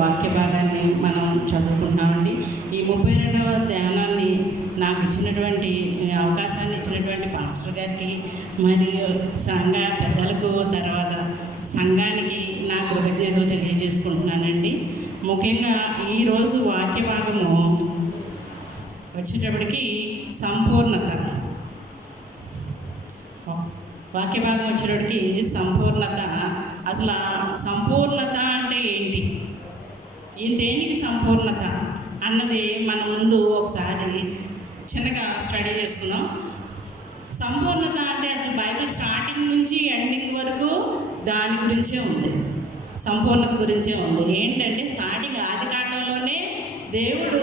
వాక్య భాగాన్ని మనం చదువుకుంటున్నామండి. ఈ 32వ ధ్యానాన్ని నాకు ఇచ్చినటువంటి అవకాశాన్ని ఇచ్చినటువంటి పాస్టర్ గారికి మరియు సంఘ పెద్దలకు, తర్వాత సంఘానికి నా కృతజ్ఞతలు తెలియజేసుకుంటున్నానండి. ముఖ్యంగా ఈరోజు వాక్య భాగము వచ్చేటప్పటికి సంపూర్ణత. వాక్య భాగం వచ్చేటప్పటికి సంపూర్ణత. అసలు సంపూర్ణత అంటే ఏంటి, దేనికి సంపూర్ణత అన్నది మన ముందు ఒకసారి చిన్నగా స్టడీ చేసుకున్నాం. సంపూర్ణత అంటే అసలు బైబిల్ స్టార్టింగ్ నుంచి ఎండింగ్ వరకు దాని గురించే ఉంది, సంపూర్ణత గురించే ఉంది. ఏంటంటే స్టార్టింగ్ ఆదికాండంలోనే దేవుడు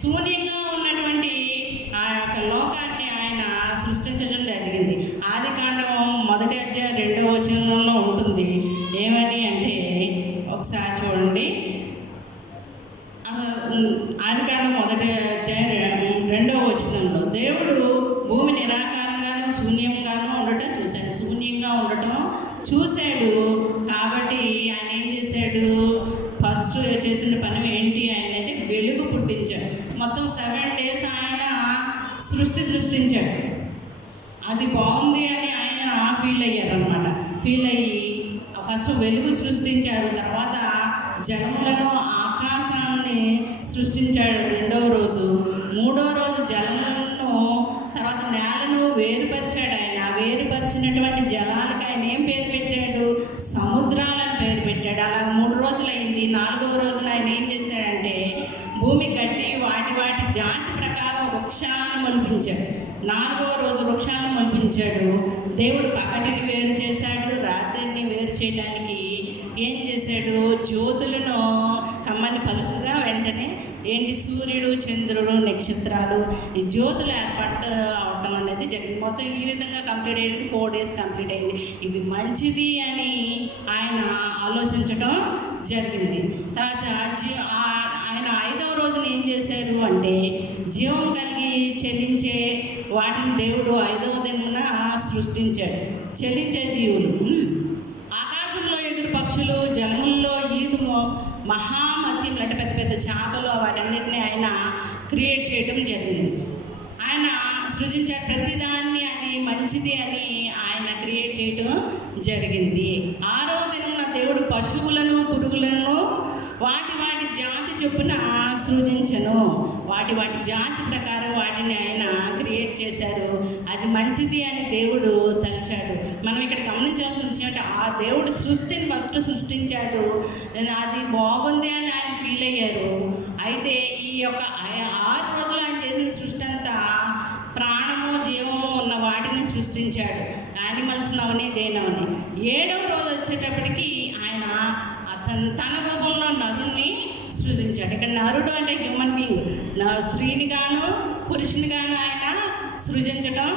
శూన్యంగా ఉన్నటువంటి ఆ యొక్క లోకాన్ని ఆయన సృష్టించడం జరిగింది. ఆదికాండం 1వ అధ్యాయం 2వ వచనంలో ఉంటుంది. ఏమని అంటే ఒకసారి చూడండి. ఆదికాండం 1వ అధ్యాయం 2వ వచనంలో దేవుడు భూమి నిరాకారంగాను శూన్యంగాను ఉండటం చూశాడు. శూన్యంగా ఉండటం చూశాడు. కాబట్టి ఆయన ఏం చేశాడు, ఫస్ట్ చేసిన పని ఏంటి ఆయన అంటే వెలుగు పుట్టించాడు. మొత్తం 7 days ఆయన సృష్టించాడు. అది బాగుంది అని ఆయన ఫీల్ అయ్యారనమాట. ఫీల్ అయ్యి ఫస్ట్ వెలుగు సృష్టించారు, తర్వాత జలములను, ఆకాశాన్ని సృష్టించాడు 2వ రోజు. 3వ రోజు జలములను, తర్వాత నేలను వేరుపరిచాడు. ఆయన వేరుపరిచినటువంటి జలాలకు ఆయన ఏం పేరు పెట్టాడు, సముద్రాలను పేరు పెట్టాడు. అలా 3 రోజులు అయింది. 4వ రోజున ఆయన ఏం చేశాడంటే భూమి కట్టి వాటి జాతి ప్రకారం వృక్షాలను మొలిపించాడు. 4వ రోజు వృక్షాలను మొలిపించాడు. దేవుడు పగటిని వేరు చేశాడు, రాత్రిని వేరు చేయడానికి ఏం చేశాడు, జ్యోతులను కమ్మని పలుకుగా వెంటనే సూర్యుడు, చంద్రుడు, నక్షత్రాలు, ఈ జ్యోతులు ఏర్పాటు అవటం అనేది జరిగింది. మొత్తం ఈ విధంగా కంప్లీట్ అయ్యింది. 4 days కంప్లీట్ అయింది. ఇది మంచిది అని ఆయన ఆలోచించటం జరిగింది. తర్వాత ఆయన 5వ రోజున ఏం చేశారు అంటే జీవం కలిగి చెలించే వాటిని దేవుడు 5వ దినమున సృష్టించాడు. చెలించే జీవులు, ఆకాశంలో ఎగురు పక్షులు, జలముల్లో ఈదు మహామత్యములు అంటే పెద్ద పెద్ద చేపలు, వాటన్నిటిని ఆయన క్రియేట్ చేయడం జరిగింది. ఆయన సృజించాడు. ప్రతిదాన్ని అది మంచిది అని ఆయన క్రియేట్ చేయడం జరిగింది. 6వ దినమున దేవుడు పశువులను, పురుగులను వాటి జాతి చొప్పున సృజించను. వాటి జాతి ప్రకారం వాటిని ఆయన క్రియేట్ చేశారు. అది మంచిది అని దేవుడు తలిచాడు. మనం ఇక్కడ గమనించాల్సింది ఏంటంటే ఆ దేవుడు సృష్టిని ఫస్ట్ సృష్టించాడు, అది బాగుంది అని ఆయన ఫీల్ అయ్యారు. అయితే ఈ యొక్క 6 రోజులు ఆయన చేసిన సృష్టి అంతా ప్రాణము, జీవము ఉన్న వాటిని సృష్టించాడు. యానిమల్స్ నవని, దేనవని. 7వ రోజు వచ్చేటప్పటికి ఆయన తన రూపంలో నరుణ్ణి సృజించాడు. ఇక్కడ నరుడు అంటే హ్యూమన్ బీయింగ్, స్త్రీని గాను పురుషుని గాను ఆయన సృజించడం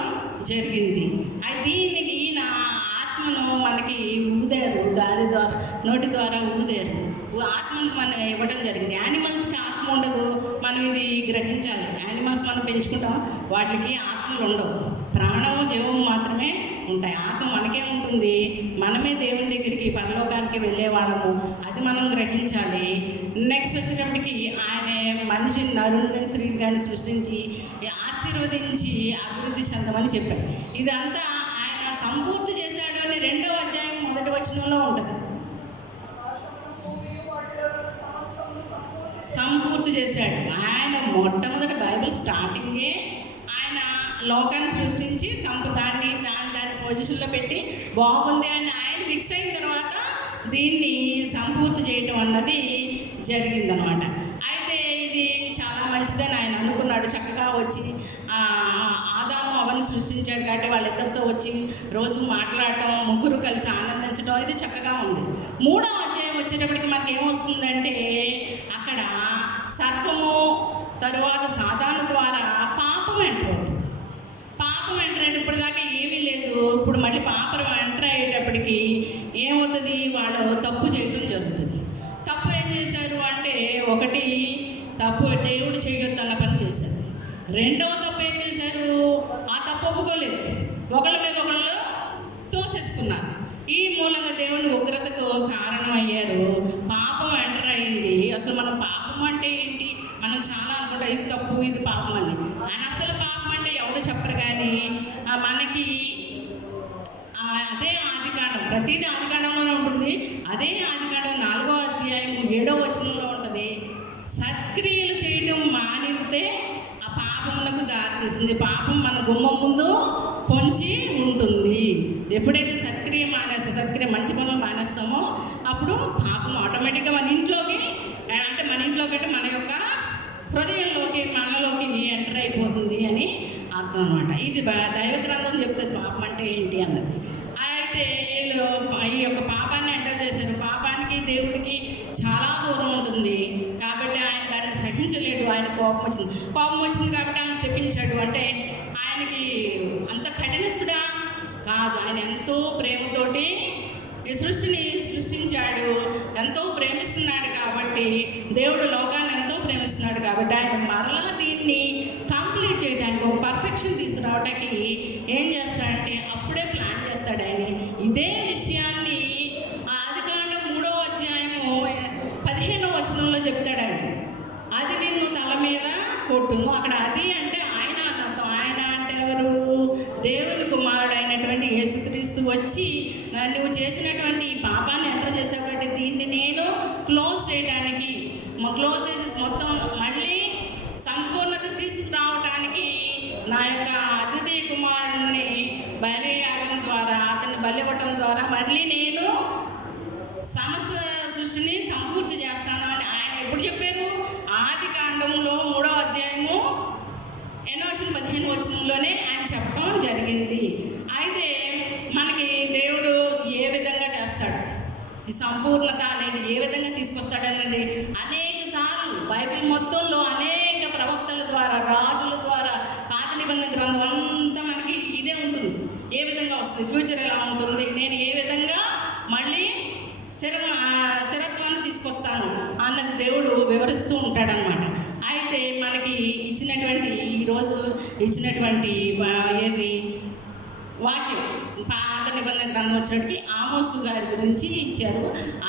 జరిగింది. దీన్ని ఈయన ఆత్మను మనకి ఊదారు, గాలి ద్వారా, నోటి ద్వారా ఊదారు. ఆత్మను మనం ఇవ్వడం జరిగింది. యానిమల్స్కి ఆత్మ ఉండదు, మనం ఇది గ్రహించాలి. యానిమల్స్ మనం పెంచుకుంటాం, వాటికి ఆత్మలు ఉండవు, ప్రాణము, జీవము మాత్రమే ఉంటాయి. ఆత్మ మనకే ఉంటుంది. మనమే దేవుని దగ్గరికి, పరలోకానికి వెళ్ళే వాళ్ళము. అది మనం గ్రహించాలి. నెక్స్ట్ వచ్చేటప్పటికి ఆయన మనిషిని, నరుని కానీ స్త్రీని కానీ సృష్టించి ఆశీర్వదించి అభివృద్ధి చెందమని చెప్పారు. ఇదంతా ఆయన సంపూర్తి చేశాడు అని 2వ అధ్యాయం 1వ వచనంలో ఉంటుంది. సంపూర్తి చేశాడు ఆయన. మొట్టమొదటి బైబిల్ స్టార్టింగే ఆయన లోకాన్ని సృష్టించి దాన్ని పొజిషన్లో పెట్టి బాగుంది అని ఆయన ఫిక్స్ అయిన తర్వాత దీన్ని సంపూర్తి చేయటం అన్నది జరిగిందనమాట. అయితే ఇది చాలా మంచిదని ఆయన అనుకున్నాడు. చక్కగా వచ్చి ఆదాము అవన్నీ సృష్టించాడు కాబట్టి వాళ్ళిద్దరితో వచ్చి రోజు మాట్లాడటం, ముగ్గురు కలిసి ఆనందించడం, ఇది చక్కగా ఉంది. 3వ అధ్యాయం వచ్చేటప్పటికి మనకి ఏమొస్తుందంటే అక్కడ సర్పము తరువాత సాతాను ద్వారా పాపం ఎంటర్ అవుతుంది. పాపం ఎంటర్ అయ్యేటప్పుడు దాకా ఏమీ లేదు. ఇప్పుడు మళ్ళీ పాపం ఎంటర్ అయ్యేటప్పటికి ఏమవుతుంది, వాళ్ళు తప్పు చేయడం జరుగుతుంది. తప్పు ఏం చేశారు అంటే, ఒకటి తప్పు దేవుడు చేయొద్దు అన్న పని చేశారు. 2వ తప్పు ఏం చేశారు, ఆ తప్పు ఒప్పుకోలేదు, ఒకళ్ళ మీద ఒకళ్ళు తోసేసుకున్నారు. ఈ మూలంగా దేవుని ఉగ్రతకు కారణం అయ్యారు. పాపం ఎంటర్ అయింది. వచ్చింది. పాపం మన గుమ్మం ముందు పొంచి ఉంటుంది. ఎప్పుడైతే సత్క్రియ మంచి పనులు మానేస్తామో అప్పుడు పాపం ఆటోమేటిక్గా మన ఇంట్లోకి అంటే మన యొక్క హృదయంలోకి మనలోకి ఎంటర్ అయిపోతుంది అని అర్థం అనమాట. ఇది దైవ గ్రంథం చెప్తుంది పాపం అంటే ఏంటి అన్నది. అయితే వీళ్ళు ఈ యొక్క పాపాన్ని ఎంటర్ చేశారు. పాపానికి దేవుడికి చాలా దూరం ఉంటుంది కాబట్టి ఆయన దాన్ని సహించలేడు. ఆయన కోపం వచ్చింది కాబట్టి ఆయన చెప్పించాడు. అంటే ఆయనకి అంత కఠినస్తుడా కాదు. ఆయన ఎంతో ప్రేమతోటి ఈ సృష్టిని సృష్టించాడు. ఎంతో ప్రేమిస్తున్నాడు కాబట్టి దేవుడు లోకాన్ని ఎంతో ప్రేమిస్తున్నాడు కాబట్టి ఆయన మరలా దీన్ని కంప్లీట్ చేయడానికి ఒక పర్ఫెక్షన్ తీసుకురావడానికి ఏం చేస్తాడంటే అప్పుడే ప్లాన్ చేస్తాడు ఆయన. ఇదే విషయాన్ని ఆదికాండం 3వ అధ్యాయము 15వ వచనంలో చెప్తాడు ఆయన. అది నిన్ను తల మీద కొట్టును. అక్కడ అది అంటే ఆయన అన్నర్థం. ఆయన అంటే ఎవరు? దేవుని కుమారుడు అయినటువంటి యేసుక్రీస్తు వచ్చి నువ్వు చేసినటువంటి ఈ పాపాన్ని ఎంటర్ చేసేటువంటి దీన్ని నేను క్లోజ్ చేయడానికి క్లోజ్ చేసేసి మొత్తం మళ్ళీ సంపూర్ణత తీసుకురావటానికి నా యొక్క అద్వితీయ కుమారుడిని బలియాగం ద్వారా అతన్ని బలివ్వటం ద్వారా మళ్ళీ నేను సమస్త సృష్టిని సంపూర్తి చేస్తాను అని ఆయన ఎప్పుడు చెప్పారు? ఆదికాండంలో 3వ అధ్యాయము 15వ వచనంలోనే ఆయన చెప్పడం జరిగింది. అయితే మనకి దేవుడు ఏ విధంగా చేస్తాడు, ఈ సంపూర్ణత అనేది ఏ విధంగా తీసుకొస్తాడనండి అనేక సార్లు బైబిల్ మొత్తంలో అనేక ప్రవక్తల ద్వారా, రాజుల ద్వారా, పాత నిబంధన గ్రంథం అంతా మనకి ఇదే ఉంటుంది. ఏ విధంగా వస్తుంది, ఫ్యూచర్ ఎలా ఉంటుంది, నేను ఏ విధంగా మళ్ళీ స్థిరత్వాన్ని తీసుకొస్తాను అన్నది దేవుడు వివరిస్తూ ఉంటాడనమాట. అయితే మనకి ఈరోజు ఇచ్చినటువంటి ఏది వాక్యం పాత నిబంధన గ్రంథం వచ్చేటికి ఆమోసు గారి గురించి ఇచ్చారు.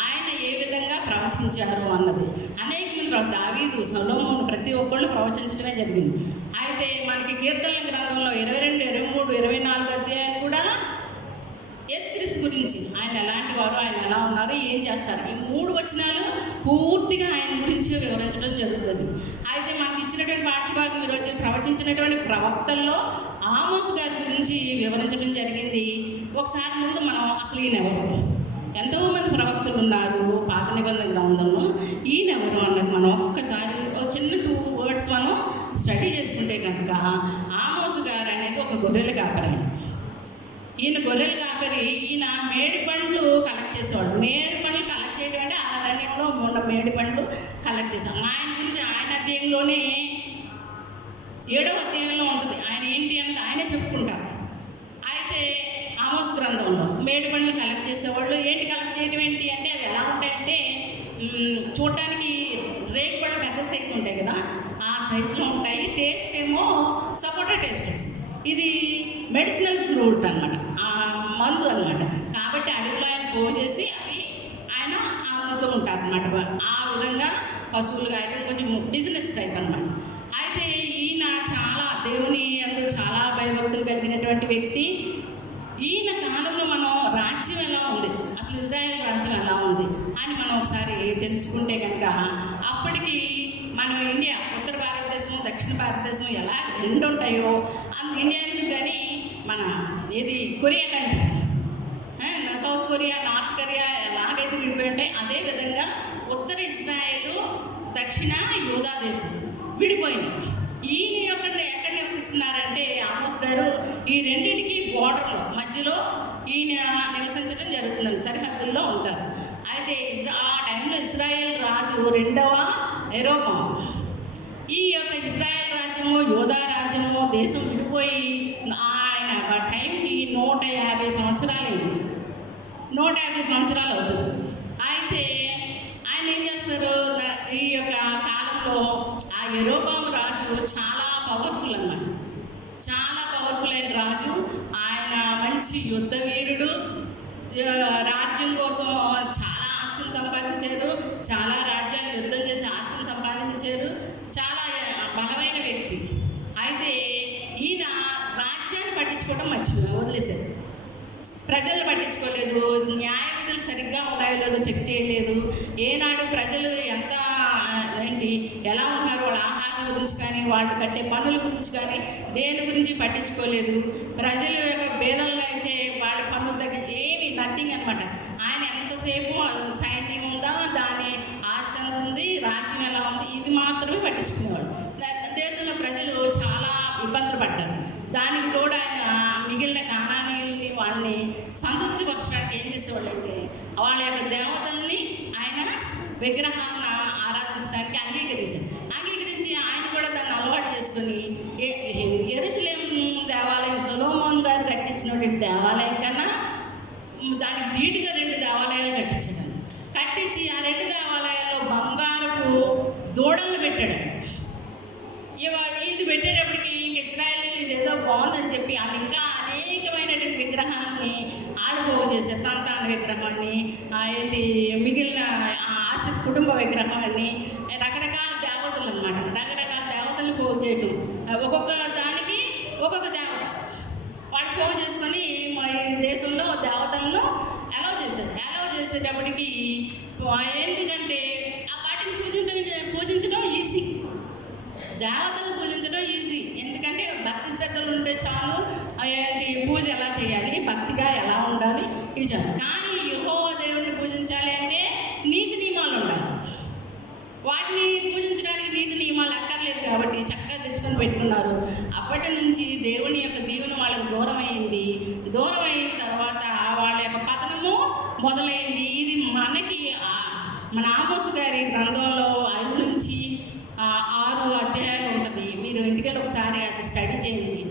ఆయన ఏ విధంగా ప్రవచించారు అన్నది అనేక మంది దావీదు, సొలొమోను ప్రతి ఒక్కళ్ళు ప్రవచించడమే జరిగింది. అయితే మనకి కీర్తనల గ్రంథంలో 22, 23, 24 అధ్యాయాలు కూడా యేసుక్రీస్తు గురించి ఆయన ఎలాంటి వారు, ఆయన ఎలా ఉన్నారు, ఏం చేస్తారు, ఈ 3 వచనాలు పూర్తిగా ఆయన గురించి వివరించడం జరుగుతుంది. అయితే మనకి ఇచ్చినటువంటి పాఠ్యభాగం ఈరోజు ప్రవచించినటువంటి ప్రవక్తల్లో ఆమోసు గారి గురించి వివరించడం జరిగింది. ఒకసారి ముందు మనం అసలు ఈయనెవరు, ఎంతోమంది ప్రవక్తలు ఉన్నారు పాత నిబంధన గ్రంథంలో, ఈయనెవరు అన్నది మనం ఒక్కసారి చిన్న 2 words మనం స్టడీ చేసుకుంటే కనుక ఆమోసు గారు అనేది ఒక గొర్రెల కాపరి. ఈయన గొర్రెల కాపరి. ఈయన మేడి పండ్లు కలెక్ట్ చేసేవాడు. మేడి పండ్లు కలెక్ట్ చేయడం అంటే అరణ్యంలో ఉన్న మేడి పండ్లు కలెక్ట్ చేసాం. ఆయన గురించి ఆయన అధ్యాయంలోనే 7వ అధ్యాయంలో ఉంటుంది. ఆయన ఏంటి అనేది ఆయనే చెప్పుకుంటారు. అయితే ఆమోసు గ్రంథంలో మేడి పండ్లు కలెక్ట్ చేసేవాళ్ళు. ఏంటి కలెక్ట్ చేయడం ఏంటి అంటే అవి ఎలా ఉంటాయంటే చూడటానికి రేగు పళ్ళు పెద్ద సైజు ఉంటాయి కదా, ఆ సైజులో ఉంటాయి. టేస్ట్ ఏమో సపోటా టేస్ట్ వస్తుంది. ఇది మెడిసినల్ ఫ్రూట్ అనమాట, మందు అనమాట. కాబట్టి అడవిలో ఆయన పోజేసి అవి ఆయన అమ్ముతూ ఉంటారు అనమాట. ఆ విధంగా పశువులు కాయడం కొంచెం బిజినెస్ టైప్ అనమాట. అయితే ఈయన చాలా దేవుని అందులో చాలా భయభక్తులు కలిగినటువంటి వ్యక్తి. ఈయన కాలంలో మనం రాజ్యం ఎలా ఉంది, అసలు ఇజ్రాయెల్ రాజ్యం ఎలా ఉంది అని మనం ఒకసారి తెలుసుకుంటే కనుక అప్పటికి మనం ఇండియా ఉత్తర భారతదేశం, దక్షిణ భారతదేశం ఎలా 2 ఉంటాయో ఇండియా ఎందుకు కానీ మన Korea country, south Korea, north Korea ఎలాగైతే విడిపోయి ఉంటాయి అదేవిధంగా ఉత్తర ఇజ్రాయెల్, దక్షిణ యూదా దేశం విడిపోయింది. ఈయన ఎక్కడ నివసిస్తున్నారంటే ఆమోస్ గారు ఈ రెండింటికి బోర్డర్లో మధ్యలో ఈయన నివసించడం జరుగుతుందండి, సరిహద్దుల్లో ఉంటారు. అయితే ఆ టైంలో ఇజ్రాయెల్ రాజు 2వ యెరోబాము. ఈ యొక్క ఇజ్రాయెల్ రాజ్యము, యూదా రాజ్యము దేశం విడిపోయి ఆయన టైంకి 150 సంవత్సరాలు 150 సంవత్సరాలు అవుతుంది. అయితే ఆయన ఏం చేస్తారు, ఈ యొక్క కాలంలో ఆ యెరోబాము రాజు చాలా పవర్ఫుల్ అన్నమాట, చాలా పవర్ఫుల్ అయిన రాజు. ఆయన మంచి యుద్ధ వీరుడు, రాజ్యం కోసం చాలా ఆస్తిని సంపాదించారు, చాలా రాజ్యాలు యుద్ధం చేసి ఆస్తిని సంపాదించారు, చాలా బలమైన వ్యక్తి. అయితే ఈయన రాజ్యాన్ని పట్టించుకోవడం వదిలేశారు, ప్రజలను పట్టించుకోలేదు, న్యాయ విధులు ఆస్తులు సరిగ్గా ఉన్నాయో లేదో చెక్ చేయలేదు. ఏనాడు ప్రజలు ఎంత ఎలా ఉన్నారు, వాళ్ళ ఆహారం గురించి కానీ వాళ్ళు కట్టే పనుల గురించి కానీ దేని గురించి పట్టించుకోలేదు. ప్రజల యొక్క భేదాలు అయితే వాళ్ళ పనుల దగ్గర ఏమి నథింగ్ అనమాట. ఆయన ఎంతసేపు సైన్యం ఉందా, దాని ఆశ ఉంది, రాజ్యం ఎలా ఉంది, ఇది మాత్రమే పట్టించుకునేవాడు. దేశంలో ప్రజలు చాలా ఇబ్బందులు పడ్డారు. దానికి తోడు ఆయన మిగిలిన కానానీయుల్ని వాళ్ళని సంతృప్తి పరచడానికి ఏం చేసేవాళ్ళు అంటే వాళ్ళ యొక్క దేవతల్ని ఆయన విగ్రహాలను ఆరాధించడానికి అంగీకరించి ఆయన కూడా దాన్ని అలవాటు చేసుకొని యెరూషలేము దేవాలయం సొలొమోను గారు కట్టించినటువంటి దేవాలయం కన్నా దానికి ధీటుగా 2 దేవాలయాలు కట్టించి ఆ 2 దేవాలయాల్లో బంగారపు దూడలను పెట్టాడు. ఇది పెట్టేటప్పటికి ఇంక ఇశ్రాయేలీలు ఇదేదో బాగుందని చెప్పి వాళ్ళు ఇంకా అనేకమైనటువంటి విగ్రహాలని ఆడుపోగు చేశారు. సంతాన విగ్రహాన్ని, మిగిలిన ఆశ కుటుంబ విగ్రహాన్ని, రకరకాల దేవతలు అనమాట. రకరకాల దేవతలను పోగు చేయటం, ఒక్కొక్క దానికి ఒక్కొక్క దేవత వాళ్ళు పోగు చేసుకొని దేశంలో దేవతలను అలౌ చేసేటప్పటికి ఎందుకంటే ఆ వాటిని పూజించడం ఈజీ, దేవతను పూజించడం ఈజీ. ఎందుకంటే భక్తి శ్రద్ధలు ఉంటే చాలు, పూజ ఎలా చేయాలి, భక్తిగా ఎలా ఉండాలి ఇది చాలు. కానీ యెహోవా దేవుడిని పూజించాలి అంటే నీతి నియమాలు ఉండాలి. వాటిని పూజించడానికి నీతి నియమాలు అక్కర్లేదు కాబట్టి చక్కగా తెచ్చుకొని పెట్టుకున్నారు. అప్పటి నుంచి దేవుని యొక్క దీవెన వాళ్ళకు దూరం అయిన తర్వాత వాళ్ళ యొక్క పతనము మొదలైంది. ఇది మన ఆమోసు గారి గ్రంథంలో 5 నుంచి 6 అధ్యాయాలు ఉంటుంది. మీరు ఇంటికెళ్ళి ఒకసారి అది స్టడీ చేయండి.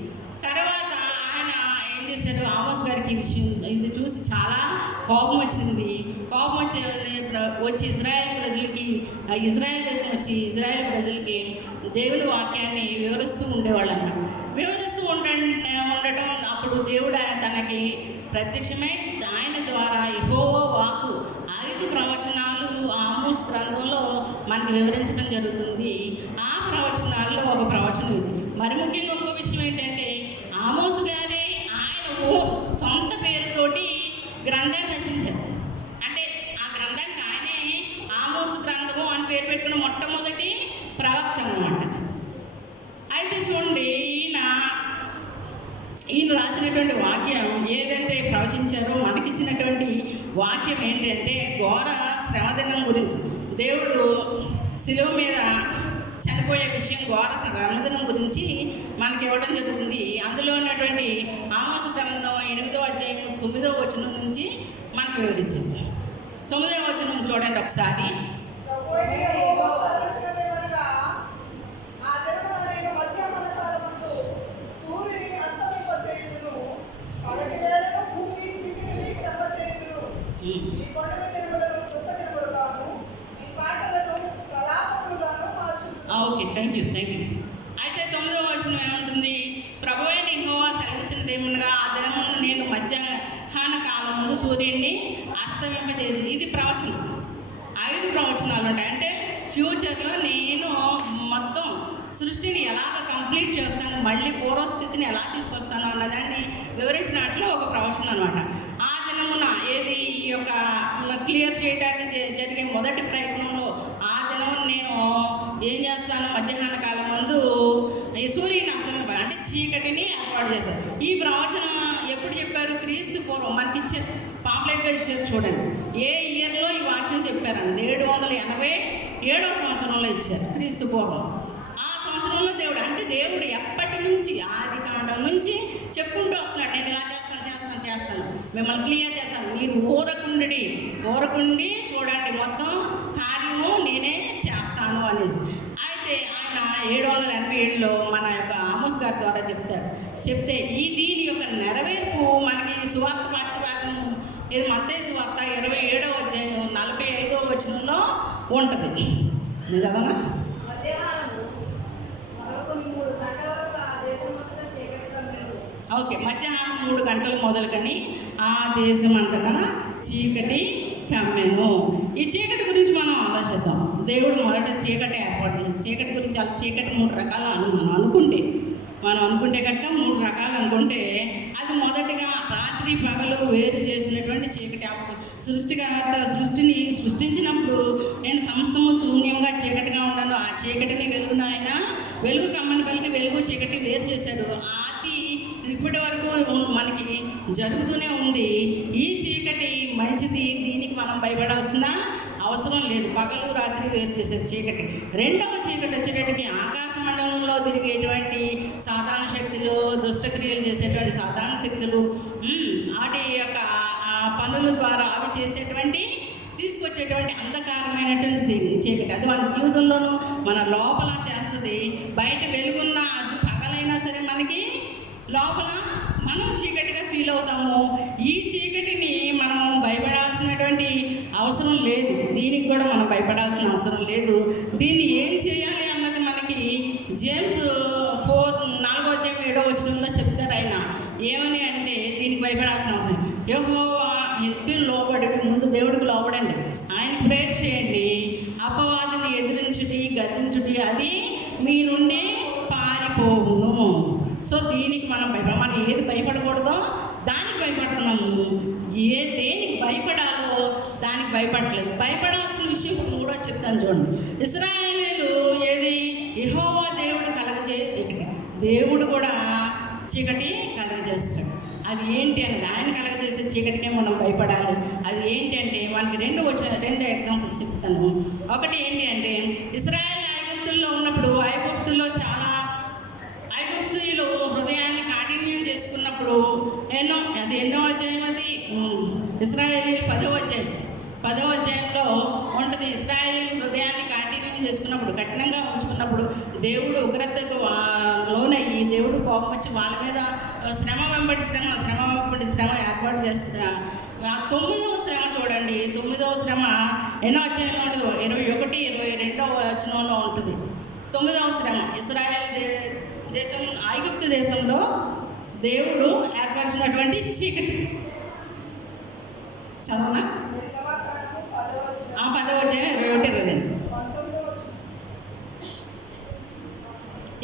తర్వాత ఆయన ఏం చేశారు, ఆమోస్ గారికి ఇది చూసి చాలా కోపం వచ్చి ఇజ్రాయెల్ దేశం వచ్చి ఇజ్రాయెల్ ప్రజలకి దేవుని వాక్యాన్ని వివరిస్తూ ఉండేవాళ్ళు అన్నమాట. వివరిస్తూ ఉండటం అప్పుడు దేవుడు తనకి ప్రత్యక్షమై ఆయన ద్వారా యెహోవా వాక్కు 5 ప్రవచనాలు ఆమోస్ గ్రంథంలో మనకి వివరించడం జరుగుతుంది. ఆ ప్రవచనాల్లో ఒక ప్రవచనం ఇది. మరి ముఖ్యంగా ఇంకో విషయం ఏంటంటే ఆమోస్ గారే ఆయన సొంత పేరుతోటి గ్రంథాన్ని రచించారు. అంటే ఆ గ్రంథానికి ఆయనే ఆమోస్ గ్రంథము అని పేరు పెట్టుకున్న మొట్టమొదటి ప్రవక్త అన్నమాట. అయితే చూడండి, ఈయన రాసినటువంటి వాక్యం ఏదైతే ప్రవచించారో మనకిచ్చినటువంటి వాక్యం ఏంటంటే ఘోర శ్రమదినం గురించి, దేవుడు శిలువ మీద చనిపోయే విషయం, ఘోర శ్రమదినం గురించి మనకి ఇవ్వడం జరుగుతుంది. అందులో ఉన్నటువంటి ఆమోసు గ్రంథం 8వ అధ్యాయం 9వ వచనం నుంచి మనకు వివరించింది. 9వ వచనం చూడండి ఒకసారి. Okay, thank you. అయితే 9వ వచనం ఏముంటుంది, ప్రభువైన యెహోవా సెలవిచ్చినదేమనగా ఆ దినమున నేను మధ్యాహ్న కాలం ముందు సూర్యుడిని అస్తమింపజేయదు. ఇది ప్రవచనం. 5 ప్రవచనాలు ఉంటాయి. అంటే ఫ్యూచర్లో నేను మొత్తం సృష్టిని ఎలాగ కంప్లీట్ చేస్తాను, మళ్ళీ పూర్వస్థితిని ఎలా తీసుకొస్తాను అన్నదాన్ని వివరించినట్లు ఒక ప్రవచనం అనమాట. ఆ దినమున ఈ యొక్క క్లియర్ చేయడానికి జరిగే మొదటి ప్రయత్నంలో ఆ దినమున నేను ఏం చేస్తాను, మధ్యాహ్న కాలం ముందు ఈ సూర్యుని అస్తమింప అంటే చీకటిని ఏర్పాటు చేశారు. ఈ ప్రవచనం ఎప్పుడు చెప్పారు, క్రీస్తు పూర్వం మనకి ఇచ్చారు, పాంప్లెట్లో ఇచ్చారు. చూడండి ఏ ఇయర్లో ఈ వాక్యం చెప్పారండి, 787వ సంవత్సరంలో ఇచ్చారు, క్రీస్తు పూర్వం. ఆ సంవత్సరంలో దేవుడు ఎప్పటి నుంచి, ఆది కాండం నుంచి చెప్పుకుంటూ వస్తున్నాడు, నేను ఇలా చేస్తాను, మిమ్మల్ని క్లియర్ చేస్తాను, మీరు ఊరకుండి చూడండి, మొత్తం కార్యము నేనే చేస్తాను అనేసి. అయితే ఆయన 787లో మన యొక్క ఆమోస్ గారి ద్వారా చెప్తే దీని యొక్క నెరవేర్పు మనకి సువార్త పాఠ్యభాగం ఇది మత్తయి సువార్త 27వ అధ్యాయం 45వ వచనంలో ఉంటుంది. నిజమా? ఓకే, మధ్యాహ్నం 3 గంటలు మొదలుకొని ఆ దేశం అంతటా చీకటి కమ్మెను. ఈ చీకటి గురించి మనం ఆలోచిద్దాం. దేవుడు మొదట చీకటి ఏర్పాటు చేశాడు. చీకటి గురించి చీకటి 3 రకాలు మనం అనుకుంటే మనం అనుకుంటే కనుక 3 రకాలు అనుకుంటే, అది మొదటిగా రాత్రి పగలు వేరు చేసినటువంటి చీకటి. సృష్టికర్త సృష్టిని సృష్టించినప్పుడు నేను సమస్తము శూన్యంగా చీకటిగా ఉన్నాను, ఆ చీకటిని వెలుగును ఆయన వెలుగు కమ్మని పలికి వెలుగు చీకటి వేరు చేశాడు. అది ఇప్పటి వరకు మనకి జరుగుతూనే ఉంది. ఈ చీకటి మంచిది, దీనికి మనం భయపడాల్సిన అవసరం లేదు. పగలు రాత్రి వేరు చేసేది చీకటి. రెండవ చీకటి వచ్చేటప్పటికి ఆకాశ మండలంలో తిరిగేటువంటి సాధారణ శక్తులు, దుష్టక్రియలు చేసేటువంటి సాధారణ శక్తులు, వాటి యొక్క పనుల ద్వారా అవి చేసేటువంటి తీసుకొచ్చేటువంటి అంధకారమైనటువంటి చీకటి. అది మన జీవితంలోనూ మన లోపల చేస్తుంది. బయట వెలుగున్న అది పగలైనా సరే మనకి లోపల మనం చీకటిగా ఫీల్ అవుతాము. ఈ చీకటిని మనం భయపడాల్సినటువంటి అవసరం లేదు. దీనికి కూడా మనం భయపడాల్సిన అవసరం లేదు. దీన్ని ఏం చేయాలి అన్నది మనకి జేమ్స్ 4:4-7 చెప్తారు ఆయన. ఏమని అంటే దీనికి భయపడాల్సిన అవసరం, యెహోవా లోబడి ముందు దేవుడికి లోబడండి, ఆయన ప్రేర్ చేయండి, అపవాదిని ఎదిరించుటి గద్దించుటి అది మీ నుండి పారిపోవును. సో దీనికి మనం ఏది భయపడకూడదో దానికి భయపడుతున్నాము, దేనికి భయపడాలో దానికి భయపడట్లేదు. భయపడాల్సిన విషయం కూడా చెప్తాను చూడండి. ఇశ్రాయేలీయులు ఏది యెహోవా దేవుడు కలగజేయటి, దేవుడు కూడా చీకటి కలగజేస్తాడు. అది ఏంటి అనేది ఆయన కలగజేసే చీకటికే మనం భయపడాలి. అది ఏంటి అంటే మనకి రెండు ఎగ్జాంపుల్స్ చెప్తాను. ఒకటి ఏంటి అంటే ఇశ్రాయేల్ ఐగుప్తుల్లో ఉన్నప్పుడు, ఐగుప్తుల్లో చాలా ఐగుప్తీయులు హృదయాన్ని కాఠిన్యం చేసుకున్నప్పుడు ఎన్నో అధ్యాయం, అది ఇశ్రాయేలీయులు 10వ అధ్యాయంలో ఉంటుంది. ఇశ్రాయేలీయులు హృదయాన్ని కాఠిన్యం చేసుకున్నప్పుడు, కఠినంగా ఉంచుకున్నప్పుడు దేవుడు ఉగ్రతకు లోనయ్యి దేవుడు కోపం వచ్చి వాళ్ళ మీద శ్రమ వెంబడి శ్రమ ఏర్పాటు చేస్తున్నా. 9వ శ్రమ చూడండి. 9వ శ్రమ ఎన్నో అధ్యాయంలో ఉంటుంది, 21-22 వచనంలో ఉంటుంది. 9వ శ్రమ ఇశ్రాయేల్ దేశం ఐగుప్తు దేశంలో దేవుడు ఏర్పరిచినటువంటి చీకటి. చదవనా? 10వ అధ్యాయం 21-22.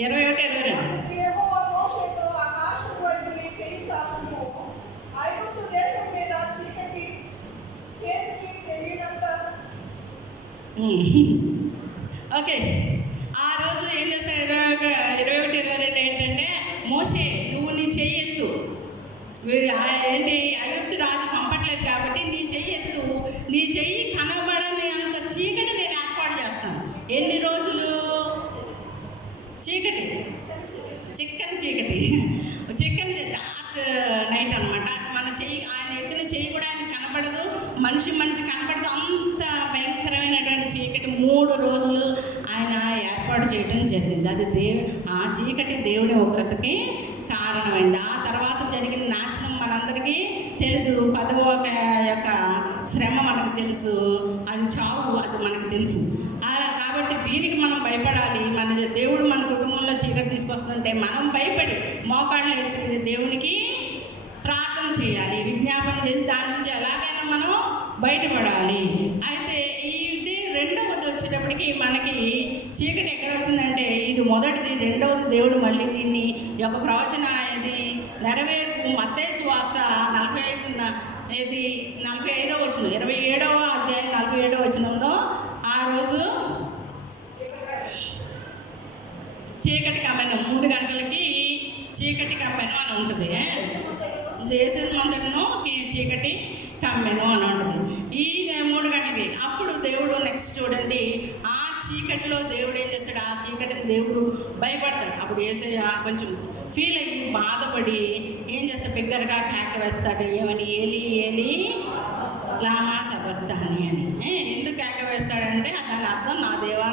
21-22. ఓకే, ఆ రోజు ఏం చేశాడు? 21-22 ఏంటంటే, మోషే నువ్వు నీ చెయ్యి ఎత్తు, ఏంటి ఐగుప్తు రాజు పంపట్లేదు కాబట్టి నీ చెయ్యి ఎత్తు, నీ చెయ్యి కనబడని అంత చీకటి నేను ఏర్పాటు చేస్తాను. ఎన్ని రోజులు? చీకటి, చిక్కని డార్క్ నైట్ అనమాట. మన చెయ్యి, ఆయన ఎత్తిన చెయ్యి కూడా ఆయన కనపడదు, మనిషి కనపడదు. అంత భయంకరమైనటువంటి చీకటి 3 రోజులు ఆయన ఏర్పాటు చేయడం జరిగింది. అది ఆ చీకటి దేవుని ఉగ్రతకి కారణమైంది. ఆ తర్వాత జరిగిన నాశనం మనందరికీ తెలుసు. 10వ యొక్క శ్రమ మనకు తెలుసు, అది చావు, అది మనకు తెలుసు. కాబట్టి దీనికి మనం భయపడాలి. మన దేవుడు మన కుటుంబంలో చీకటి తీసుకొస్తుంటే మనం భయపడి మోకాళ్ళు వేసి దేవునికి ప్రార్థన చేయాలి, విజ్ఞాపన చేసి దాని నుంచి ఎలాగైనా మనం బయటపడాలి. అయితే ఇది రెండవది వచ్చేటప్పటికి మనకి చీకటి ఎక్కడ వచ్చిందంటే, ఇది మొదటిది. రెండవది దేవుడు మళ్ళీ దీన్ని యొక్క ప్రవచన ఇది నెరవేర్పు మత్తయి సువార్త 45వ వచనం, 27వ అధ్యాయం 47వ వచనంలో ఆ రోజు చీకటి కమ్మెను 3 గంటలకి చీకటి కమ్మెను అని ఉంటుంది. దేశం అంతటను చీకటి కమ్మెను అని ఉంటుంది. ఈ 3 గంటలకి అప్పుడు దేవుడు నెక్స్ట్ చూడండి, ఆ చీకటిలో దేవుడు ఏం చేస్తాడు? ఆ చీకటిని దేవుడు భయపడతాడు. అప్పుడు యేసయ్య కొంచెం ఫీల్ అయ్యి బాధపడి ఏం చేస్తాడు? బిగ్గరగా కేక వేస్తాడు. ఏమని? ఏలి ఏలి లామా సబక్తాని అని. ఎందుకు కేక వేస్తాడంటే దాని అర్థం, నా దేవా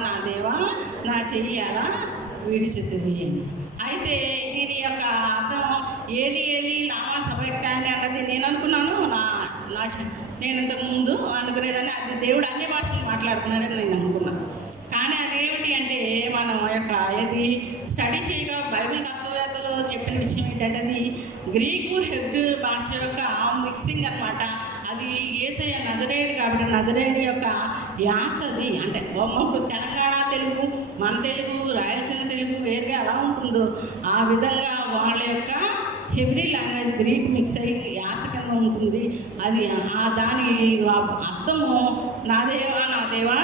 నా చెయ్యి అలా విడిచితివి అని. అయితే దీని యొక్క అర్థం ఏలి ఏలి లామా సబక్తాని అన్నది నేను అనుకున్నాను, నేను ఇంతకుముందు అనుకునేదాన్ని అది దేవుడు అన్ని భాషలు మాట్లాడుతున్నాడని నేను అనుకున్నాను. కానీ అదేమిటి అంటే మనం యొక్క ఇది స్టడీ చేయగా బైబిల్ తత్వవేత్తలు చెప్పిన విషయం ఏంటంటే అది గ్రీకు హెబ్రూ భాష యొక్క మిక్సింగ్ అనమాట. అది యేసయ్య నజరేయుడు కాబట్టి నజరేయుడు యొక్క యాసది. అంటే ఇప్పుడు తెలంగాణ తెలుగు, మన తెలుగు, రాయలసీమ తెలుగు వేరుగా ఎలా ఉంటుందో ఆ విధంగా వాళ్ళ యొక్క హెబ్రీ లాంగ్వేజ్ గ్రీక్ మిక్స్ అయ్యి యాస కింద ఉంటుంది. అది దాని అర్థము నా దేవా నా దేవా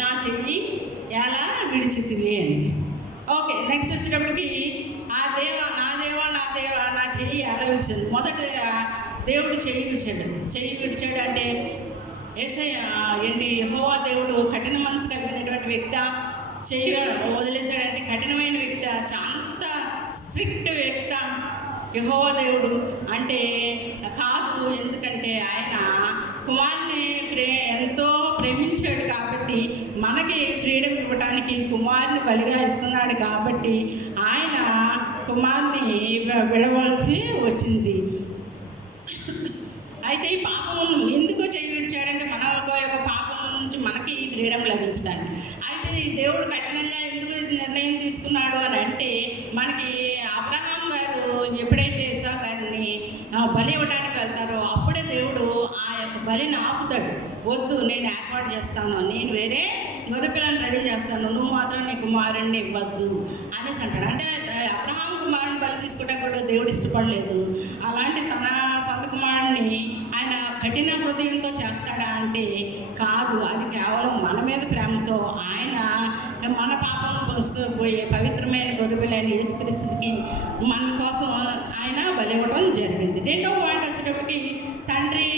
నా చెయ్యి ఎలా విడిచితివి అని. ఓకే, నెక్స్ట్ వచ్చేటప్పటికి ఆ దేవా నా దేవా నా చెయ్యి ఎలా విడిచింది. మొదటగా దేవుడు చెయ్యి విడిచాడు అంటే యెహోవా దేవుడు కఠిన మనసు కలిగినటువంటి వ్యక్తి, చెయ్యి వదిలేశాడంటే కఠినమైన వ్యక్తి, చాలా స్ట్రిక్ట్ వ్యక్తి యెహోవా దేవుడు అంటే కాదు. ఎందుకంటే ఆయన కుమారుని ఎంతో ప్రేమించాడు కాబట్టి, మనకి ఫ్రీడమ్ ఇవ్వడానికి కుమారుని బలిగా ఇస్తున్నాడు కాబట్టి ఆయన కుమారుని విడవలసి వచ్చింది. అయితే ఈ పాపం ఎందుకు చేయి విడిచాడంటే మన యొక్క పాపం నుంచి మనకి ఫ్రీడమ్ లభించడానికి. అయితే దేవుడు కఠినంగా ఎందుకు నిర్ణయం తీసుకున్నాడు అని అంటే, మనకి అబ్రహాం గారు ఎప్పుడైతే ఇస్సాకు గారిని బలి ఇవ్వడానికి వెళ్తారో అప్పుడే దేవుడు ఆ యొక్క బలిని ఆపుతాడు. వద్దు, నేను ఏర్పాటు చేస్తాను, నేను వేరే గొర్రెపిల్లని రెడీ చేస్తాను, నువ్వు మాత్రం నీ కుమారుణ్ణి ఇవ్వద్దు అనేసి అంటాడు. అంటే అబ్రహాం కుమారుని బలి తీసుకుంటే కూడా దేవుడు ఇష్టపడలేదు. అలాంటి తన సొంత కుమారుడిని ఆయన కఠిన హృదయంతో చేస్తాడా అంటే కాదు. అది కేవలం మన మీద ప్రేమతో ఆయన మన పాపం పోసుకుపోయే పవిత్రమైన గొర్రెపిల్లని యేసుక్రీస్తుకి మన కోసం ఆయన బలి ఇవ్వడం జరిగింది. రెండవ పాయింట్ వచ్చేటప్పటికి తండ్రి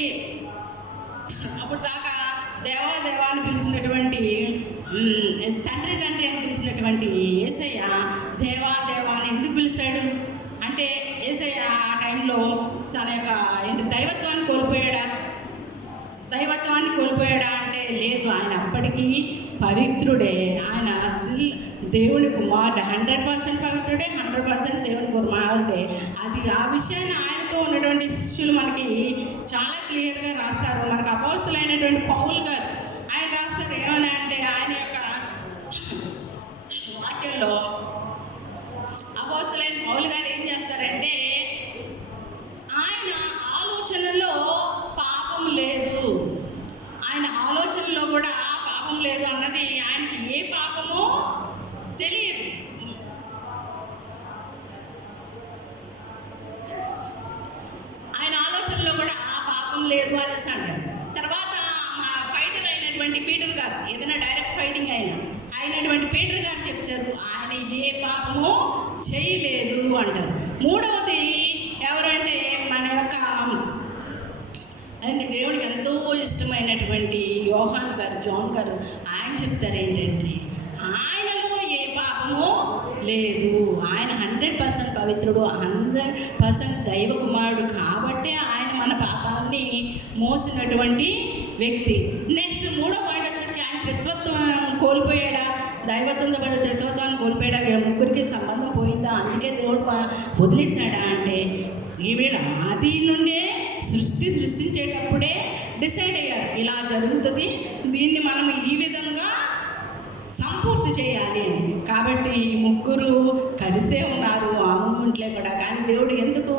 అప్పుడు దాకా దేవా అని పిలిచినటువంటి తండ్రి అని పిలిచినటువంటి యేసయ్య దేవా అని ఎందుకు పిలిచాడు అంటే, యేసయ్య ఆ టైంలో తన యొక్క దైవత్వాన్ని కోల్పోయాడా అంటే లేదు. ఆయన అప్పటికీ పవిత్రుడే. ఆయన దేవుని కుమారుడు, 100% పవిత్రుడే, 100% దేవుని కుమారుడే. అది ఆ విషయాన్ని ఆయనతో ఉన్నటువంటి శిష్యులు మనకి చాలా క్లియర్గా రాస్తారు. మనకు అపోస్తులైనటువంటి పౌలు గారు ఆయన రాస్తారు. ఏమని అంటే ఆయన యొక్క వాక్యంలో అపోస్తులైన పౌలు గారు ఏం చేస్తారంటే, ఆయన ఆలోచనలో పాపం లేదు, ఆయన ఆలోచనలో కూడా పాపం లేదు అన్నది ఆయనకి ఏ పాపమో తెలియదు. ఆయన ఆలోచనలో కూడా ఆ పాపం లేదు అనేసి అంటారు. తర్వాత మా ఫైటర్ అయినటువంటి పీటర్ గారు, ఏదైనా డైరెక్ట్ ఫైటింగ్ అయినటువంటి పీటర్ గారు చెప్తారు ఆయన ఏ పాపము చేయలేదు అంటారు. మూడవది ఎవరంటే మన యొక్క దేవుడికి ఎంతో ఇష్టమైనటువంటి జాన్ గారు ఆయన చెప్తారు ఏంటంటే ఆయనలో ఏ పాపము లేదు, ఆయన 100% పవిత్రుడు, 100% దైవ కుమారుడు కాబట్టి ఆయన మన పాపాన్ని మోసినటువంటి వ్యక్తి. నెక్స్ట్ మూడో పాయింట్ వచ్చేసరికి ఆయన త్రిత్వత్వం కోల్పోయాడా, దైవత్వంతో పాటు త్రిత్వత్వాన్ని కోల్పోయాడా, వీళ్ళ ముగ్గురికి సంబంధం పోయిందా, అందుకే దేవుడు వదిలేశాడా అంటే వీళ్ళ ఆది నుండే సృష్టించేటప్పుడే డిసైడ్ అయ్యారు ఇలా జరుగుతుంది, దీన్ని మనం ఈ విధంగా సంపూర్తి చేయాలి అని. కాబట్టి ఈ ముగ్గురు కలిసే ఉన్నారు ఆ మూమెంట్లే కూడా. కానీ దేవుడు ఎందుకు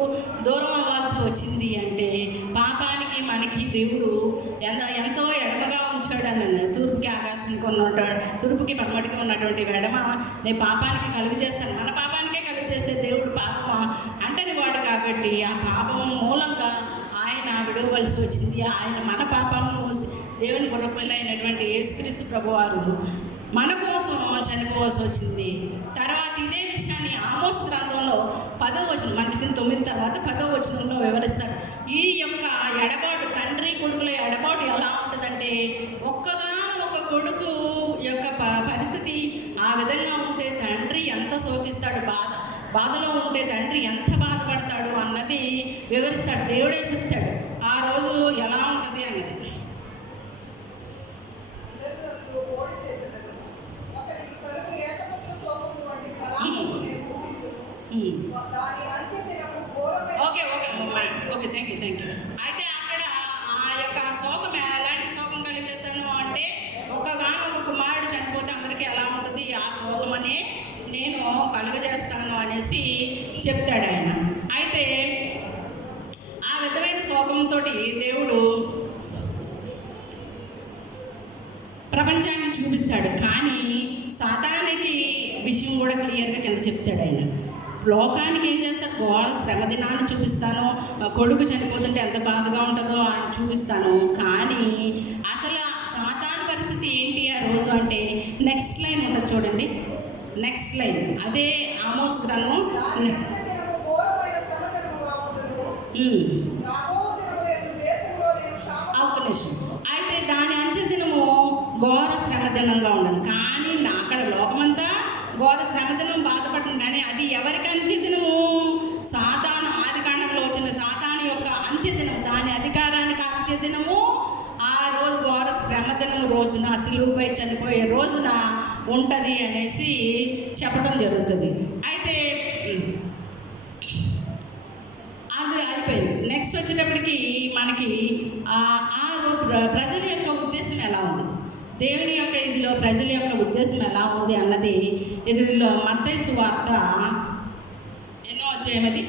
దూరం అవ్వాల్సి వచ్చింది అంటే పాపానికి మనకి దేవుడు ఎంతో ఎడమగా ఉంచాడు అన్న. తూర్పుకి ఆకాశానికి తూర్పుకి పడమటికి ఉన్నటువంటి ఎడమ నేను పాపానికి కలుగు చేస్తాను, మన పాపానికే కలుగు చేస్తే దేవుడు పాపం అంటని వాడు కాబట్టి ఆ పాపం మూలంగా ఆయన విడవలసి వచ్చింది. ఆయన మన పాపాలను దేవుని గొర్రెపిల్ల అయినటువంటి యేసుక్రీస్తు ప్రభువారు మన కోసం చనిపోవాల్సి వచ్చింది. తర్వాత ఇదే విషయాన్ని ఆమోస్ గ్రంథంలో 10వ వచనం, మనకి 9 తర్వాత 10వ వచనంలో వివరిస్తాడు. ఈ యొక్క ఎడబాటు, తండ్రి కొడుకుల ఎడబాటు ఎలా ఉంటుందంటే ఒక్క కొడుకు యొక్క పరిస్థితి ఆ విధంగా ఉంటే తండ్రి ఎంత శోకిస్తాడు, బాధలో ఉంటే తండ్రి ఎంత బాధపడతాడు అన్నది వివరిస్తాడు. దేవుడే చెప్తాడు ఆ రోజు ఎలా ఉంటుంది అన్నది. Okay thank you. అయితే అక్కడ ఆ యొక్క శోకం ఎలాంటి శోకం కలిగేస్తాను అంటే ఒక కుమారుడు చనిపోతే అందరికీ ఎలా ఉంటుంది ఆ శోకం అని నేను కలుగజేస్తాను అనేసి చెప్తాడు ఆయన. అయితే ఆ విధమైన శోకంతో దేవుడు ప్రపంచాన్ని చూపిస్తాడు. కానీ సాతానికి విషయం కూడా క్లియర్గా కింద చెప్తాడు ఆయన. లోకానికి ఏం చేస్తారు, ఘోర శ్రమ దినాన్ని చూపిస్తాను, కొడుకు చనిపోతుంటే ఎంత బాధగా ఉంటుందో అని చూపిస్తాను. కానీ అసలు సాతాను పరిస్థితి ఏంటి ఆ రోజు అంటే నెక్స్ట్ లైన్ ఉంటుంది చూడండి, నెక్స్ట్ లైన్ అదే ఆమోస్ గ్రంథం. అవకాశం అయితే దాని అంచెదినము ఘోర శ్రమ దినంగా ఉండను. కానీ అక్కడ లోకమంతా ఘోర శ్రమదినం బాధపడుతుంది. కానీ అది ఎవరికి అంత్యదినము? సాతాను ఆదికాండంలో వచ్చిన సాతాను యొక్క అంత్యదినము, దాని అధికారానికి అంత్యదినము ఆ రోజు ఘోర శ్రమదినం రోజున, సిలువపై చనిపోయే రోజున ఉంటుంది అనేసి చెప్పడం జరుగుతుంది. అయితే అది అయిపోయింది. నెక్స్ట్ వచ్చేటప్పటికి మనకి ప్రజల యొక్క ఉద్దేశం ఎలా ఉంది, దేవుని యొక్క ఇదిలో ప్రజల యొక్క ఉద్దేశం ఎలా ఉంది అన్నది ఎదురులో మత్తయి సువార్త ఎన్నో అధ్యాయం అది.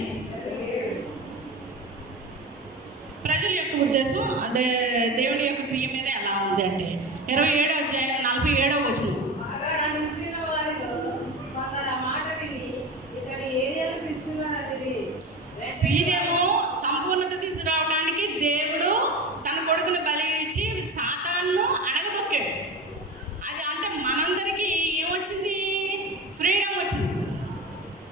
ప్రజల యొక్క ఉద్దేశం అంటే దేవుని యొక్క క్రియ మీద ఎలా ఉంది అంటే 27వ అధ్యాయం 47వ వచనం. సీనేమో సంపూర్ణత తీసుకురావడానికి దేవుడు తన కొడుకుని బలి ఇచ్చి సాతాను అడగదొక్కాడు. అది అంటే మనందరికీ ఏమొచ్చింది? ఫ్రీడమ్ వచ్చింది.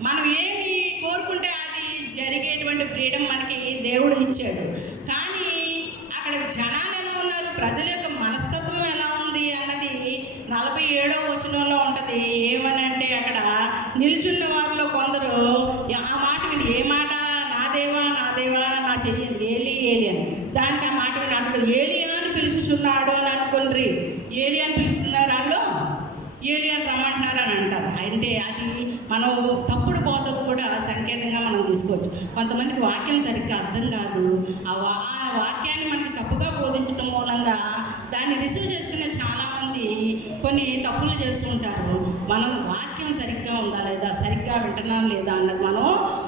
మనం ఏమి కోరుకుంటే అది జరిగేటువంటి ఫ్రీడమ్ మనకి దేవుడు ఇచ్చాడు. కానీ అక్కడ జనాలు ఎలా ఉన్నారు, ప్రజల యొక్క మనస్తత్వం ఎలా ఉంది అన్నది 47వ వచనంలో ఉంటుంది. ఏమని అంటే అక్కడ నిలుచున్న వారిలో కొందరు ఆ మాట విని, ఏ మాట? నా దేవా నా దేవా నా చెయ్యింది ఏలి ఏలి అని. దానికి ఆ మాట విని అతడు ఏలియా అని పిలుచుచున్నాడు అని అనుకోండి. ఏలియా అని పిలుస్తున్నారు, వాళ్ళు ఏలియా రమ్మంటున్నారు అని అంటారు. అంటే అది మనం తప్పుడు బోధకు కూడా సంకేతంగా మనం తీసుకోవచ్చు. కొంతమందికి వాక్యం సరిగ్గా అర్థం కాదు, ఆ వాక్యాన్ని మనకి తప్పుగా బోధించడం మూలంగా దాన్ని రిసీవ్ చేసుకునే చాలామంది కొన్ని తప్పులు చేస్తుంటారు. మనం వాక్యం సరిగ్గా ఉందా లేదా, సరిగ్గా వింటున్నాం లేదా అన్నది మనం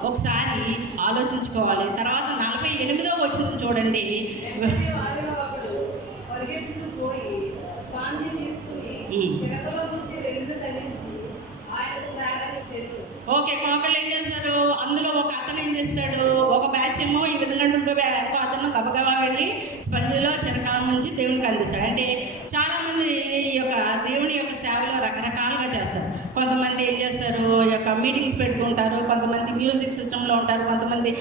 ఒకసారి ఆలోచించుకోవాలి. తర్వాత 48వ వచనం చూడండి. ఓకే, కాకళ్ళు ఏం చేస్తారు, అందులో ఒక అతను ఏం చేస్తాడు, ఒక బ్యాచ్ ఏమో ఈ విధంగా ఇంకో అతను గబగబా వెళ్ళి స్పంజిలో చిరకాలం నుంచి దేవునికి అందిస్తాడు. అంటే చాలామంది ఈ యొక్క దేవుని యొక్క సేవలో రకరకాలుగా చేస్తారు. కొంతమంది ఏం చేస్తారు, ఈ యొక్క మీటింగ్స్ పెడుతుంటారు, కొంతమంది మ్యూజిక్ సిస్టంలో ఉంటారు, కొంతమంది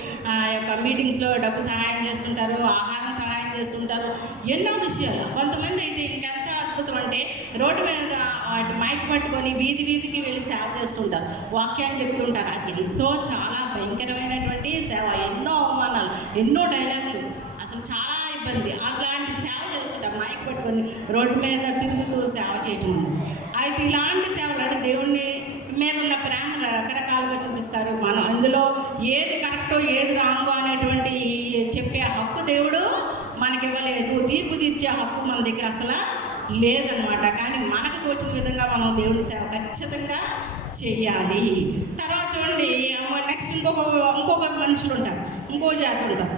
యొక్క మీటింగ్స్లో డబ్బు సహాయం చేస్తుంటారు, ఆహారం సహాయం చేస్తుంటారు, ఎన్నో విషయాలు. కొంతమంది అయితే ఇంకెంత అద్భుతం అంటే రోడ్డు మీద వాటి మైక్ పట్టుకొని వీధి వీధికి వెళ్ళి సేవ చేస్తుంటారు, వాక్యాన్ని చెప్తుంటారు. అది ఎంతో చాలా భయంకరమైనటువంటి సేవ, ఎన్నో అవమానాలు, ఎన్నో డైలాగులు, అసలు చాలా ఇబ్బంది. అట్లాంటి సేవ చేస్తుంటారు, మైక్ పట్టుకొని రోడ్డు మీద తిరుగుతూ సేవ చేయటం ఉంది. అయితే ఇలాంటి సేవలు అంటే దేవుని మీద ఉన్న ప్రేమ రకరకాలుగా చూపిస్తారు. మనం అందులో ఏది కరెక్టో ఏది రాంగో అనేటువంటి చెప్పే హక్కు దేవుడు మనకి ఇవ్వలేదు. తీర్పు తీర్చే హక్కు మన దగ్గర అసలు లేదనమాట. కానీ మనకు తోచిన విధంగా మనం దేవుని సేవ ఖచ్చితంగా చెయ్యాలి. తర్వాత చూడండి, నెక్స్ట్ ఇంకొక మనుషులు ఉంటారు, ఇంకో జాతి ఉంటారు.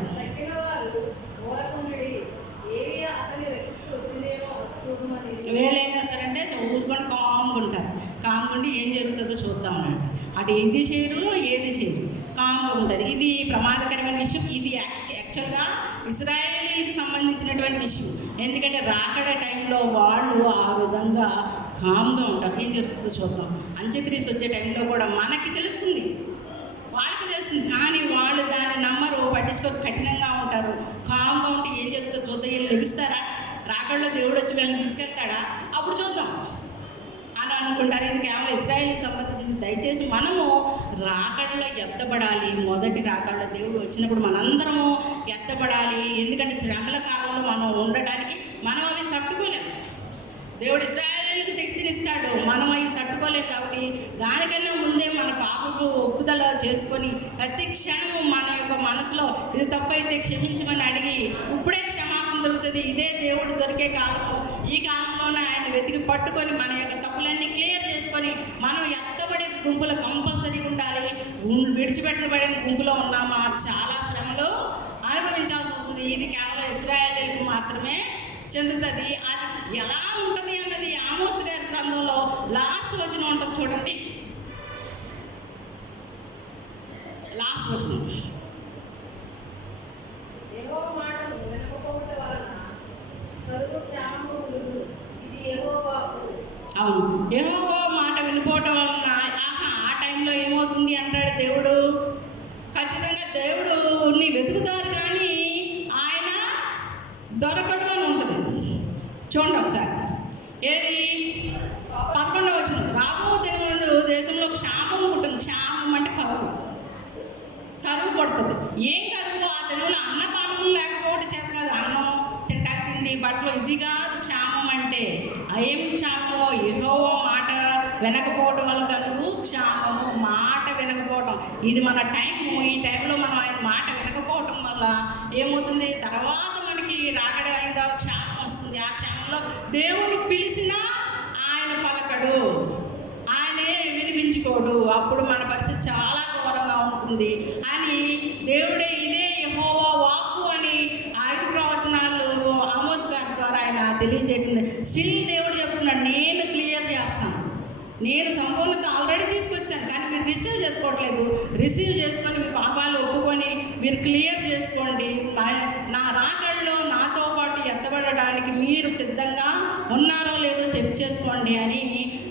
వీళ్ళు ఏం చేస్తారంటే ఊరుకొని కామ్గా ఉంటారు. కామ్గా ఉండి ఏం జరుగుతుందో చూద్దామన్నమాట. అటు ఏది చేయరు, ఏది చేయరు, కామ్గా ఉంటుంది. ఇది ప్రమాదకరమైన విషయం. ఇది యాక్చువల్గా ఇశ్రాయేలీకి సంబంధించినటువంటి విషయం. ఎందుకంటే రాకడ టైంలో వాళ్ళు ఆ విధంగా కామ్గా ఉంటారు. ఏం జరుగుతుందో చూద్దాం. అంత్యక్రీస్తు వచ్చే టైంలో కూడా మనకి తెలుస్తుంది, వాళ్ళకి తెలుస్తుంది. కానీ వాళ్ళు దాన్ని నమ్మరు, పట్టించుకోరు, కఠినంగా ఉంటారు. కామ్గా ఉంటే ఏం జరుగుతుందో చూద్దాం. వీళ్ళు లెగుస్తారా, రాకడలో దేవుడు వచ్చి వీళ్ళని తీసుకెళ్తాడా, అప్పుడు చూద్దాం అని అనుకుంటారు. ఇది కేవలం ఇశ్రాయేలీకి సంబంధించింది. దయచేసి మనము రాకడలో ఎత్తబడాలి. మొదటి రాకడలో దేవుడు వచ్చినప్పుడు మనందరము ఎత్తబడాలి. ఎందుకంటే శ్రమల కాలంలో మనం ఉండటానికి మనం అవి తట్టుకోలేము. దేవుడు ఇశ్రాయేలీకి శక్తినిస్తాడు, మనం అవి తట్టుకోలేము. కాబట్టి దానికన్నా ముందే మన పాపపు ఒప్పుదల చేసుకొని ప్రతి క్షణము మన యొక్క మనసులో ఇది తప్పు అయితే క్షమించమని అడిగి ఇప్పుడే క్షమాపణ దొరుకుతుంది. ఇదే దేవుడు దొరికే కాలము. ఈ కాలంలోనే ఆయన వెతికి పట్టుకొని మన యొక్క తప్పులన్నీ క్లియర్ చేసుకొని మనం ఎత్తబడే గుంపులో కంపల్సరీ ఉండాలి. విడిచిపెట్టబడిన గుంపులో ఉన్నామా చాలా శ్రమలు అనుభవించాల్సి వస్తుంది. ఇది కేవలం ఇశ్రాయేలీలకు మాత్రమే చెందుతుంది. అది ఎలా ఉంటుంది అన్నది ఆమోస్ గారి గ్రంథంలో లాస్ట్ వచనం ఉంటుంది చూడండి. లాస్ట్ వచనం, యెహోవా మాటను వినకపోవుట వలన కలుగు క్షామము కలుగు. ఇది యెహోవా వాక్కు. అవును, యెహోవా మాట వినిపోవటం వలన ఆ టైంలో ఏమవుతుంది అంటాడు దేవుడు. ఖచ్చితంగా దేవుడుని వెతుకుతారు కానీ ఆయన దొరకడం అని ఉంటుంది. చూడండి ఒకసారి, ఏది 11వ వచనం, రాబో దినములు దేశంలో క్షామం ఉంటుంది. క్షామం అంటే కరువు పడుతుంది. ఏం కరువు? ఆ దినంలో అన్నపానములు లేకపోవడం చేత కాదు, అన్నం తింటాకి తిండి బట్టలు, ఇది కాదు క్షామం అంటే. ఏం క్షామం? యెహోవా మాట వినకపోవడం వల్ల కలుగు క్షామము. మాట వినకపోవడం, ఇది మన టైము. ఈ టైంలో మనం ఆయన మాట వినకపోవటం వల్ల ఏమవుతుంది? తర్వాత మనకి రాకడ అయిన తర్వాత క్షామం వస్తుంది. ఆ క్షామంలో దేవుడు పిలిచినా ఆయన పలకడు, ఆయనే వినిపించుకోడు. అప్పుడు మన పరిస్థితి చాలా ఘోరంగా ఉంటుంది అని దేవుడే ఇదే యెహోవా వాక్కు అని 5 ప్రవచనాలు ఆమోస్ గారి ద్వారా ఆయన తెలియజేస్తుంది. స్టిల్ దేవుడు చెప్తున్నాడు, నేను క్లియర్ చేస్తాను, నేను సంపూర్ణత ఆల్రెడీ తీసుకొచ్చాను, కానీ మీరు రిసీవ్ చేసుకోవట్లేదు. రిసీవ్ చేసుకొని మీ పాపాలు ఒప్పుకొని మీరు క్లియర్ చేసుకోండి. నా రాకడలో నాతో పాటు ఎత్తబడడానికి మీరు సిద్ధంగా ఉన్నారో లేదో చెక్ చేసుకోండి అని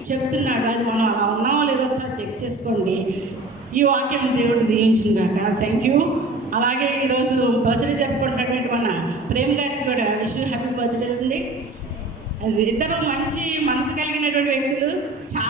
చెప్తున్నాడు. అది మనం అలా ఉన్నామో లేదో ఒకసారి చెక్ చేసుకోండి. ఈ వాక్యం దేవుడు దీవించింది కాక. Thank you. అలాగే ఈరోజు బర్త్డే జరుపుకుంటున్నటువంటి మన ప్రేమ్ గారికి కూడా హ్యాపీ బర్త్డే ఉంది. ఇద్దరు మంచి మనసు కలిగినటువంటి వ్యక్తులు, చాలా